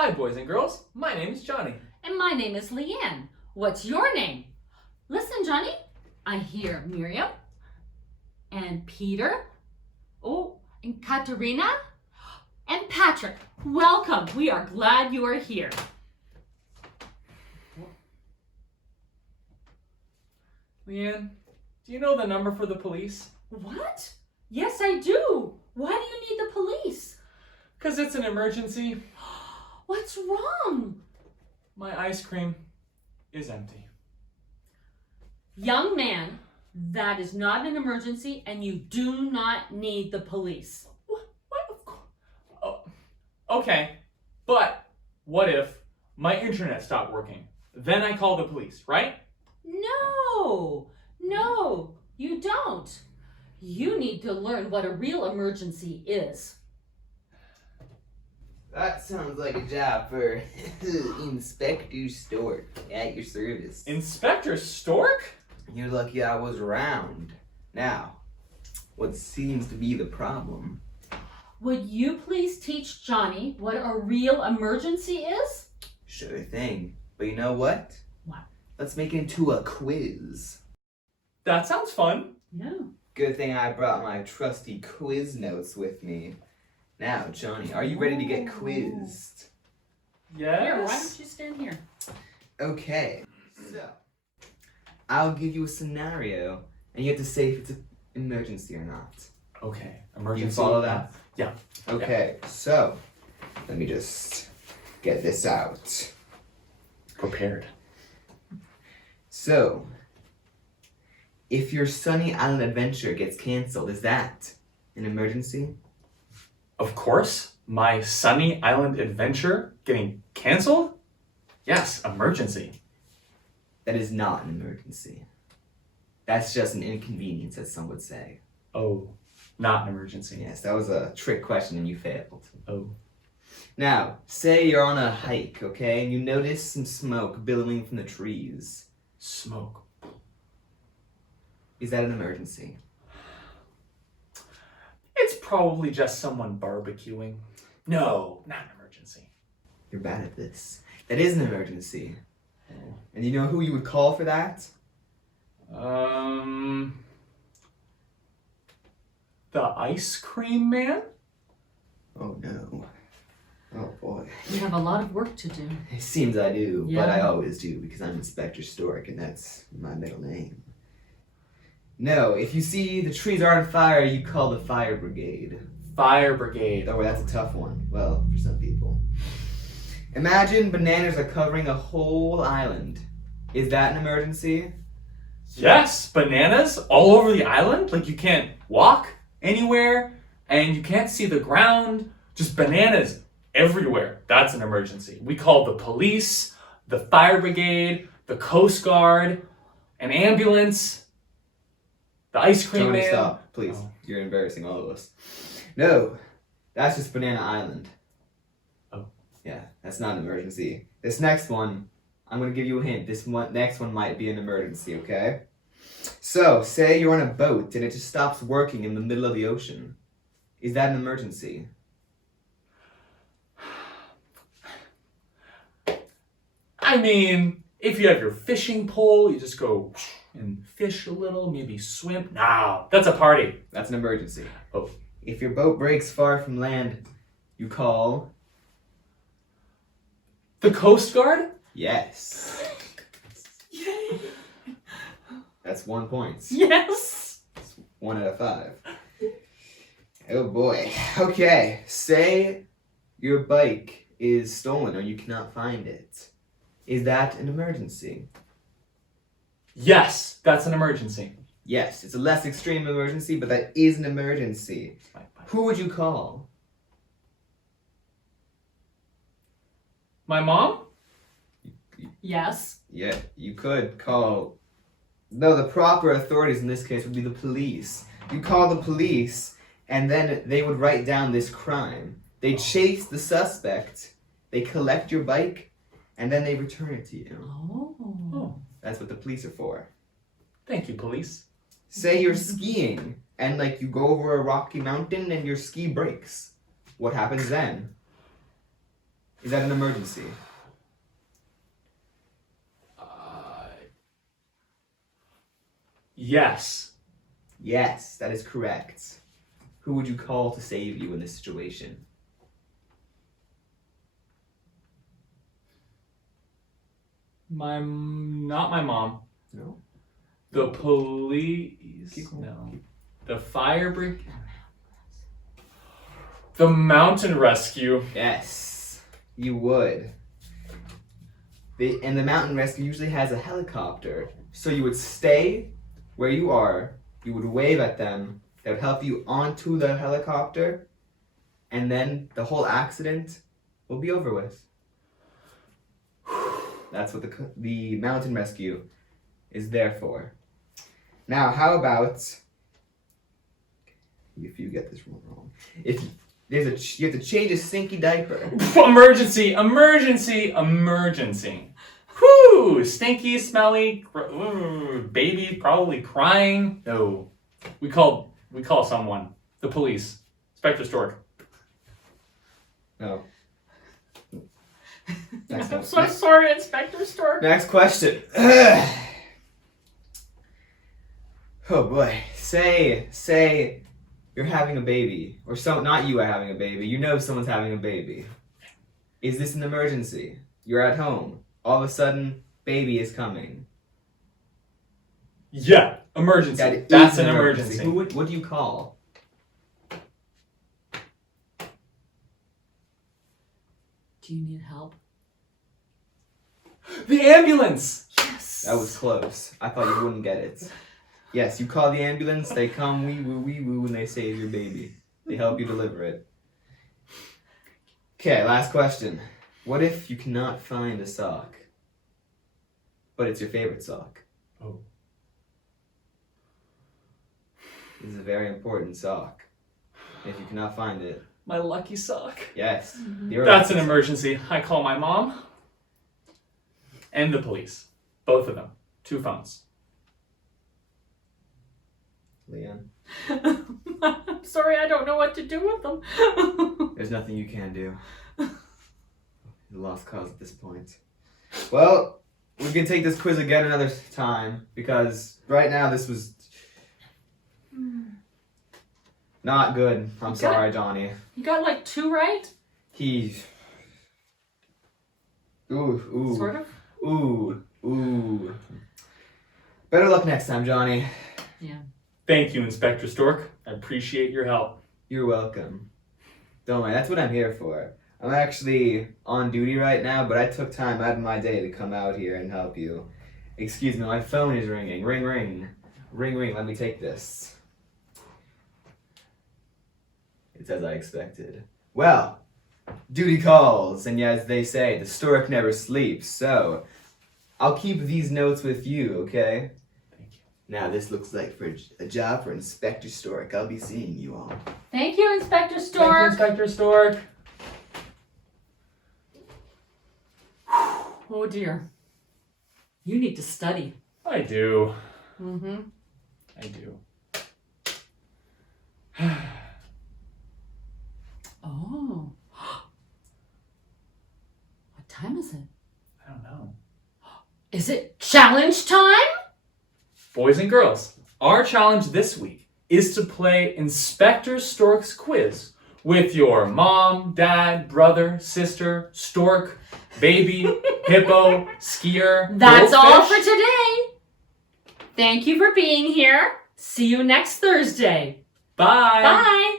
Hi, boys and girls. My name is Johnny. And my name is Leanne. What's your name? Listen, Johnny, I hear Miriam and Peter. Oh, and Katerina and Patrick. Welcome. We are glad you are here. Leanne, do you know the number for the police? What? Yes, I do. Why do you need the police? 'Cause it's an emergency. What's wrong? My ice cream is empty. Young man, that is not an emergency and you do not need the police. What? Of course. Oh, okay, but what if my internet stopped working? Then I call the police, right? No, you don't. You need to learn what a real emergency is. That sounds like a job for Inspector Stork at your service. Inspector Stork? You're lucky I was around. Now, what seems to be the problem? Would you please teach Johnny what a real emergency is? Sure thing. But you know what? What? Let's make it into a quiz. That sounds fun. Yeah. Good thing I brought my trusty quiz notes with me. Now, Johnny, are you ready to get quizzed? Yes. Here, why don't you stand here? Okay, so I'll give you a scenario, and you have to say if it's an emergency or not. Okay, emergency. You follow that? Yeah. Okay, so let me just get this out. Prepared. So, if your Sunny Island adventure gets canceled, is that an emergency? Of course, my Sunny Island adventure getting canceled? Yes, emergency. That is not an emergency. That's just an inconvenience, as some would say. Oh, not an emergency. Yes, that was a trick question and you failed. Oh. Now, say you're on a hike, okay, and you notice some smoke billowing from the trees. Smoke. Is that an emergency? It's probably just someone barbecuing. No, not an emergency. You're bad at this. That is an emergency. And you know who you would call for that? The ice cream man? Oh no. Oh boy. You have a lot of work to do. It seems I do, but Yeah. I always do because I'm Inspector Stork and that's my middle name. No, if you see the trees are on fire, you call the fire brigade. Fire brigade. Oh, that's a tough one. Well, for some people. Imagine bananas are covering a whole island. Is that an emergency? Yes, bananas all over the island. Like you can't walk anywhere and you can't see the ground. Just bananas everywhere. That's an emergency. We call the police, the fire brigade, the Coast Guard, an ambulance, the ice cream Johnny, man. stop, please. Oh. You're embarrassing all of us. No, that's just Banana Island. Oh. Yeah, that's not an emergency. This next one, I'm gonna give you a hint. Next one might be an emergency, okay? So, say you're on a boat and it just stops working in the middle of the ocean. Is that an emergency? I mean, if you have your fishing pole, you just go and fish a little, maybe swim. No, that's a party. That's an emergency. Oh. If your boat breaks far from land, you call... The Coast Guard? Yes. Yay! That's 1 point. Yes! 1 out of 5. Oh boy. Okay, say your bike is stolen or you cannot find it. Is that an emergency? Yes, that's an emergency. Yes, it's a less extreme emergency, but that is an emergency. Who would you call? My mom? Yes. Yeah, you could call... No, the proper authorities in this case would be the police. You call the police, and then they would write down this crime. They chase the suspect, they collect your bike, and then they return it to you. Oh. That's what the police are for. Thank you, police. Say you're skiing, and like you go over a rocky mountain and your ski breaks. What happens then? Is that an emergency? Yes. Yes, that is correct. Who would you call to save you in this situation? Not my mom. No. The police. Keep going. No. The fire brigade. The mountain rescue. Yes, you would. And the mountain rescue usually has a helicopter. So you would stay where you are, you would wave at them, they would help you onto the helicopter, and then the whole accident will be over with. That's what the mountain rescue is there for. Now, how about if you get this wrong? If you have to change a stinky diaper. Emergency! Emergency! Emergency! Whoo! Stinky, smelly, baby probably crying. No, we call someone. The police. Inspector Stork. No. I'm so sorry, Inspector Stork. Next question. Oh boy. Say you're having a baby, or not you are having a baby. You know someone's having a baby. Is this an emergency? You're at home. All of a sudden, baby is coming. Yeah, emergency. That That's is an emergency. What do you call? Do you need help? The ambulance. Yes. That was close. I thought you wouldn't get it. Yes, you call the ambulance, they come, wee woo, and they save your baby. They help you deliver it. Okay, last question. What if you cannot find a sock, but it's your favorite sock? Oh. This is a very important sock. If you cannot find it, My lucky sock. yes. Mm-hmm. Your That's an lucky sock. emergency. I call my mom and the police. Both of them. 2 phones. Leanne, I'm sorry, I don't know what to do with them. there's nothing you can do. The lost cause at this point. Well, we can take this quiz again another time, because right now this was not good. I'm sorry, Johnny. You got like 2 right? Ooh. Sort of? Ooh. Better luck next time, Johnny. Yeah. Thank you, Inspector Stork. I appreciate your help. You're welcome. Don't worry, that's what I'm here for. I'm actually on duty right now, but I took time out of my day to come out here and help you. Excuse me, my phone is ringing. Ring, ring. Ring, ring. Let me take this. It's as I expected. Well, duty calls, and as they say, the stork never sleeps, so I'll keep these notes with you, okay? Thank you. Now, this looks like for a job for Inspector Stork. I'll be seeing you all. Thank you, Inspector Thank you, Stork. Inspector Stork. Oh dear. You need to study. I do. Mm-hmm. I do. Oh. What time is it? I don't know. Is it challenge time? Boys and girls, our challenge this week is to play Inspector Stork's quiz with your mom, dad, brother, sister, stork, baby, hippo, skier, That's all for goldfish. today. Thank you for being here. See you next Thursday. Bye. Bye.